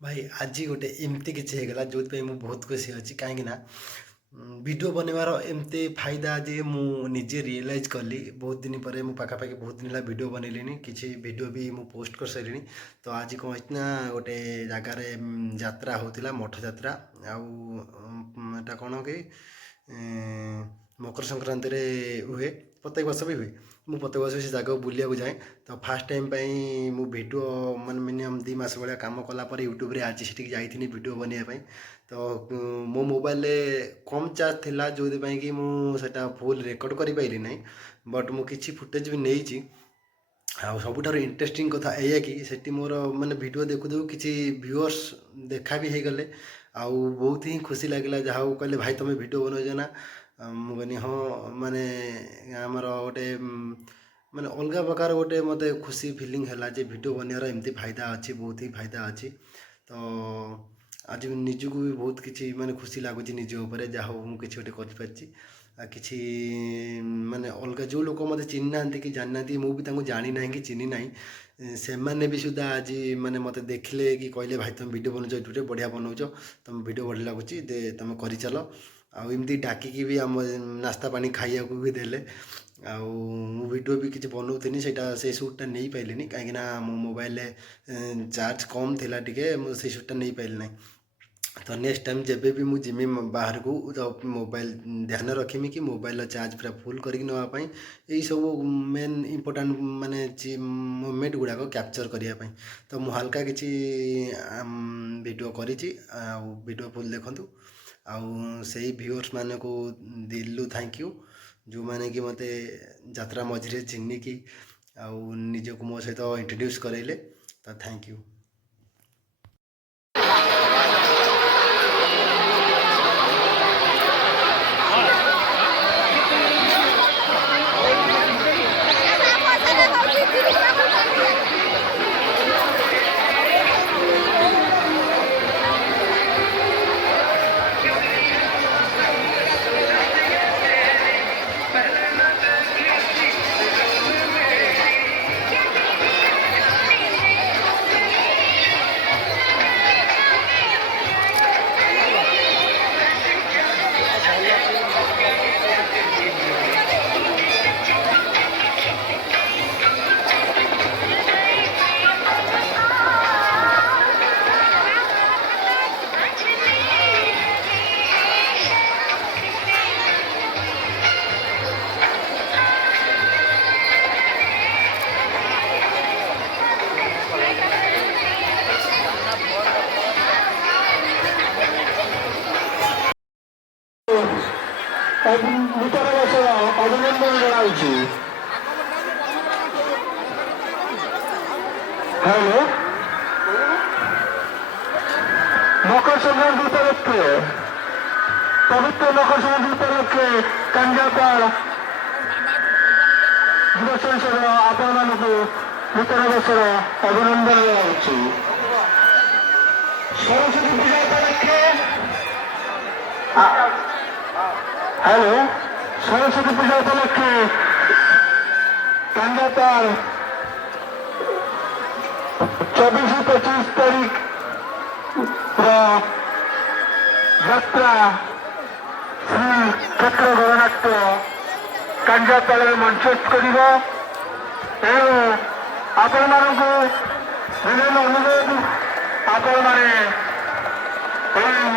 ଭାଇ ଆଜି ଗୋଟେ ଏମିତି କିଛି ହେଇଗଲା ଯେଉଁଥିପାଇଁ ମୁଁ ବହୁତ ଖୁସି ଅଛି କାହିଁକି ନା ଭିଡ଼ିଓ ବନେଇବାର ଏମିତି ଫାଇଦା ଯେ ମୁଁ ନିଜେ ରିଏଲାଇଜ୍ କଲି ବହୁତ ଦିନ ପରେ। ମୁଁ ପାଖାପାଖି ବହୁତ ଦିନ ହେଲା ଭିଡ଼ିଓ ବନେଇଲିଣି, କିଛି ଭିଡ଼ିଓ ବି ମୁଁ ପୋଷ୍ଟ କରିସାରିଲିଣି। ତ ଆଜି କ'ଣ ହେଇଛି ନା ଗୋଟେ ଜାଗାରେ ଯାତ୍ରା ହେଉଥିଲା, ମଠ ଯାତ୍ରା। ଆଉ ଏଟା କ'ଣ କି ମକର ସଂକ୍ରାନ୍ତିରେ ହୁଏ, ପ୍ରତ୍ୟେକ ବର୍ଷ ବି ହୁଏ। ମୁଁ ପ୍ରତ୍ୟେକ ବର୍ଷ ସେ ଜାଗାକୁ ବୁଲିବାକୁ ଯାଏ। ତ ଫାର୍ଷ୍ଟ ଟାଇମ୍ ପାଇଁ ମୁଁ ଭିଡ଼ିଓ ମାନେ ମିନିମମ୍ 2 ମାସ ଭଳିଆ କାମ କଲା ପରେ ୟୁଟ୍ୟୁବରେ ଆଜି ସେଠିକି ଯାଇଥିଲି ଭିଡ଼ିଓ ବନେଇବା ପାଇଁ। ତ ମୋ ମୋବାଇଲରେ କମ୍ ଚାର୍ଜ ଥିଲା ଯେଉଁଥିପାଇଁ କି ମୁଁ ସେଇଟା ଫୁଲ୍ ରେକର୍ଡ଼ କରିପାରିଲି ନାହିଁ। ବଟ୍ ମୁଁ କିଛି ଫୁଟେଜ୍ ବି ନେଇଛି। ଆଉ ସବୁଠାରୁ ଇଣ୍ଟରେଷ୍ଟିଂ କଥା ଏଇଆ କି ସେଠି ମୋର ମାନେ ଭିଡ଼ିଓ ଦେଖୁ ଦେଖୁ କିଛି ଭିଉଅର୍ସ ଦେଖା ବି ହେଇଗଲେ। ଆଉ ବହୁତ ହିଁ ଖୁସି ଲାଗିଲା, ଯାହା ହଉ କହିଲେ ଭାଇ ତୁମେ ଭିଡ଼ିଓ ବନଉଛ ନା। ମୁଁ କହିଲି ହଁ, ମାନେ ଆମର ଗୋଟେ ମାନେ ଅଲଗା ପ୍ରକାର ଗୋଟେ ମୋତେ ଖୁସି ଫିଲିଂ ହେଲା ଯେ ଭିଡ଼ିଓ ବନେଇବାର ଏମିତି ଫାଇଦା ଅଛି, ବହୁତ ହିଁ ଫାଇଦା ଅଛି। ତ ଆଜି ନିଜକୁ ବି ବହୁତ କିଛି ମାନେ ଖୁସି ଲାଗୁଛି ନିଜ ଉପରେ, ଯାହା ହଉ ମୁଁ କିଛି ଗୋଟେ କରିପାରିଛି। ଆଉ କିଛି ମାନେ ଅଲଗା ଯେଉଁ ଲୋକ ମୋତେ ଚିହ୍ନି ନାହାନ୍ତି କି ଜାଣିନାହାନ୍ତି, ମୁଁ ବି ତାଙ୍କୁ ଜାଣି ନାହିଁ କି ଚିହ୍ନି ନାହିଁ, ସେମାନେ ବି ସୁଦ୍ଧା ଆଜି ମାନେ ମୋତେ ଦେଖିଲେ କି କହିଲେ ଭାଇ ତୁମେ ଭିଡ଼ିଓ ବନଉଛ, ୟୁଟ୍ୟୁବରେ ବଢ଼ିଆ ବନଉଛ, ତୁମ ଭିଡ଼ିଓ ବଢ଼ିଆ ଲାଗୁଛି, ତୁମେ କରିଚାଲ। ଆଉ ଏମିତି ଡାକିକି ବି ଆମ ନାସ୍ତା ପାଣି ଖାଇବାକୁ ବି ଦେଲେ। ଆଉ ମୁଁ ଭିଡ଼ିଓ ବି କିଛି ବନଉଥିଲି, ସେଇଟା ସେଇ ସୁଟ୍ଟା ନେଇପାରିଲିନି କାହିଁକିନା ମୋ ମୋବାଇଲରେ ଚାର୍ଜ କମ୍ ଥିଲା ଟିକେ, ମୁଁ ସେଇ ସୁଟ୍ଟା ନେଇପାରିଲି ନାହିଁ। ତ ନେକ୍ସଟ ଟାଇମ୍ ଯେବେ ବି ମୁଁ ଯିମି ବାହାରକୁ, ତ ମୋବାଇଲ ଧ୍ୟାନ ରଖିମି କି ମୋବାଇଲର ଚାର୍ଜ ପୁରା ଫୁଲ୍ କରିକି ନେବା ପାଇଁ। ଏଇସବୁ ମେନ୍ ଇମ୍ପୋର୍ଟାଣ୍ଟ ମାନେ ମୋମେଣ୍ଟ ଗୁଡ଼ାକ କ୍ୟାପଚର୍ କରିବା ପାଇଁ। ତ ମୁଁ ହାଲକା କିଛି ଭିଡ଼ିଓ କରିଛି, ଆଉ ଭିଡ଼ିଓ ଫୁଲ୍ ଦେଖନ୍ତୁ। ଆଉ ସେଇ ଭିଉଅର୍ସ ମାନଙ୍କୁ ଦିଲ୍ରୁ ଥ୍ୟାଙ୍କ ୟୁ, ଯେଉଁମାନେ କି ମୋତେ ଯାତ୍ରା ମଝିରେ ଚିହ୍ନିକି ଆଉ ନିଜକୁ ମୋ ସହିତ ଇଣ୍ଟ୍ରୋଡ୍ୟୁସ୍ କରାଇଲେ। ତ ଥ୍ୟାଙ୍କ ୟୁ। ନୂତନ ବର୍ଷର ଅଭିନନ୍ଦନ ଜଣାଉଛି। ହ୍ୟାଲୋ, ମକର ସଂକ୍ରାନ୍ତି ଉପଲକ୍ଷେ, ପବିତ୍ର ମକର ସଂକ୍ରାନ୍ତି ଉପଲକ୍ଷେ କାଞ୍ଜାପାଳ ଯୁବ ସଂସଦ ଆପଣମାନଙ୍କୁ ନୂତନ ବର୍ଷର ଅଭିନନ୍ଦନ ଜଣାଉଛି। ସରସ୍ୱତୀ ପୂଜା ଉପଲକ୍ଷେ হ্যালো, সরস্বতী পূজা উপলক্ষে কাঞ্জাপাল 24-25 তারিখ যাত্রা শ্রীক্ষেত্র গণনাট্য কাঞ্জাপাଳରେ ମଞ୍ଚସ୍ଥ କରିବ। ତେଣୁ ଆପଣମାନଙ୍କୁ ବିଭିନ୍ନ ଅନୁରୋଧ, ଆପଣମାନେ ଏହି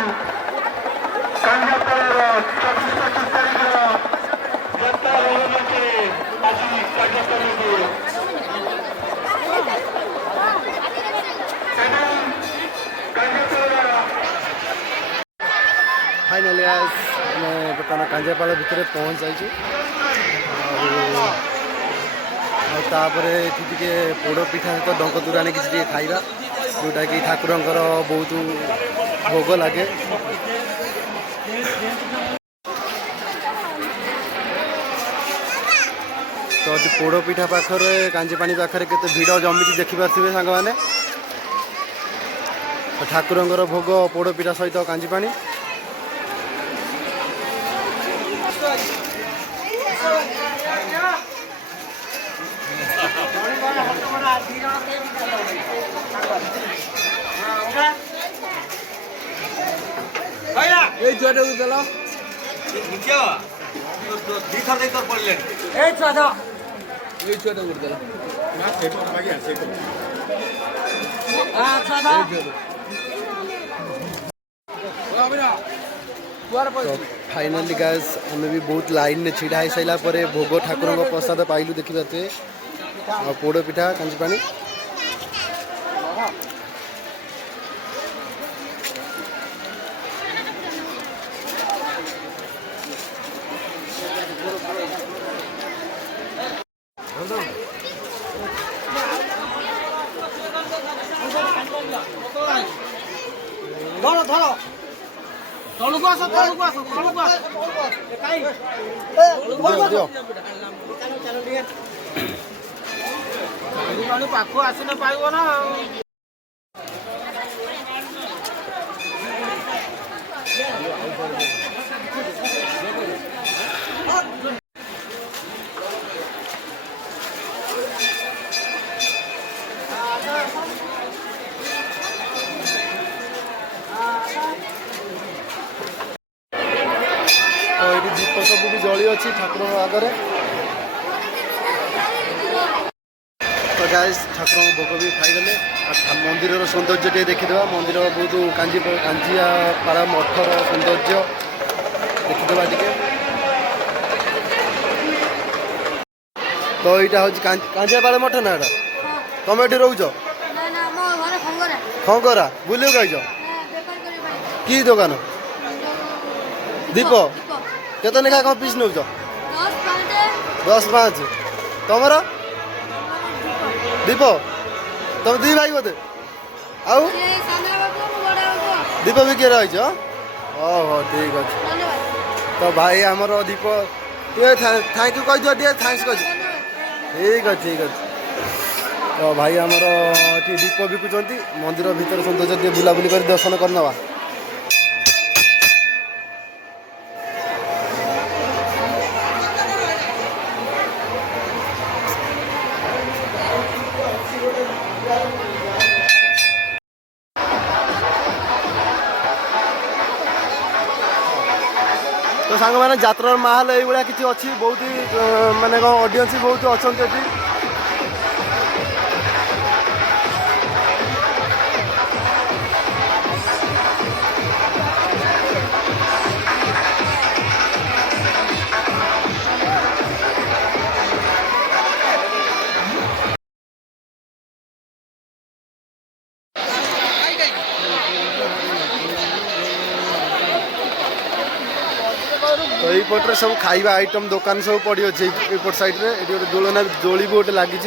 କାଞ୍ଜାପାଳର 24-25 ତାରିଖର ଯାତ୍ରା ନିମନ୍ତେ ଆଜି କାର୍ଯ୍ୟକ୍ରମକୁ ଏବଂ କାର୍ଯ୍ୟକ୍ରମର ଫାଇନାଲି ଆମେ ବର୍ତ୍ତମାନ କାଞ୍ଜାପାଳ ଭିତରେ ପହଞ୍ଚି ଯାଇଛୁ। ଆଉ ତାପରେ ଏଠି ଟିକେ ପୋଡ଼ ପିଠା ସହିତ ଡଙ୍କ ତୋରାଣି କିଛି ଟିକେ ଖାଇବା, ଯେଉଁଟାକି ଠାକୁରଙ୍କର ବହୁତ ଭୋଗ ଲାଗେ। ତ ଏଠି ପୋଡ଼ ପିଠା ପାଖରେ, କାଞ୍ଜିପାଣି ପାଖରେ କେତେ ଭିଡ଼ ଜମିଛି ଦେଖିପାରୁଥିବେ ସାଙ୍ଗମାନେ। ଠାକୁରଙ୍କର ଭୋଗ ପୋଡ଼ ପିଠା ସହିତ କାଞ୍ଜିପାଣି। এই ছুয়াটাকে দেল এই ছুয়াটা এই ছুয়াটা করে দেল ছুয়াটা फाइनाली गाइस आम भी बहुत लाइन में छिड़ा हो सारा पर भोग ठाकुर प्रसाद पाइलु देखी पाते पोड़ पिठा कांची पानी ধরো ধরো তলুকু আসো তলুকু আসো তলুকু আসো কাই दियो পানি পাখু আসিলে পাইব না तो ये दीप सब भी जली अच्छी ठाकुर आगे तो गाइस ठाकुर भोग भी खाईगले मंदिर सौंदर्य टे देखीदे मंदिर बहुत कांजिया पाड़ा मठर सौंदर्य देखीदे टे तो यहाँ हूँ कांजिया पाड़ा मठ ना एटा तुम ये रोच खंगरा बुले कहीच कि दुकान दीप केते लेखा कौन पिस नौ 10-5 तुम दीप तुम दी भाई बोधे आउ दीप भी किए रही ओहो ठीक अच्छे तो भाई आमर दीप थैंक यू कह दियो थैंक्स कह ठीक अच्छे ठीक अच्छे तो भाई आमर ये दीप बिकुंट मंदिर भीतर सौंदर्य बुलाबुली कर दर्शन करना तो सांग मैंने यात्रार माहौल ये किसी अच्छी बहुत ही माने ऑडियंस बहुत अच्छा ये तो यपटे सब खाइबा आइटम दुकान सब पड़ी अच्छे एपट साइड रे गोटे दोलना दोली भी गोटे लगी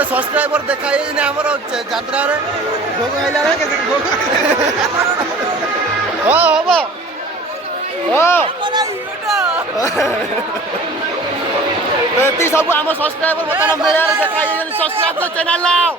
আমার সবসক্রাইবর দেখা যায়নি আমার যাত্রার ভোগ হইলা হব এতি সবু আমার সবসক্রাইবর বর্তমান মেলার দেখা যায়নি সবসক্রাইব তো চ্যানেল লাও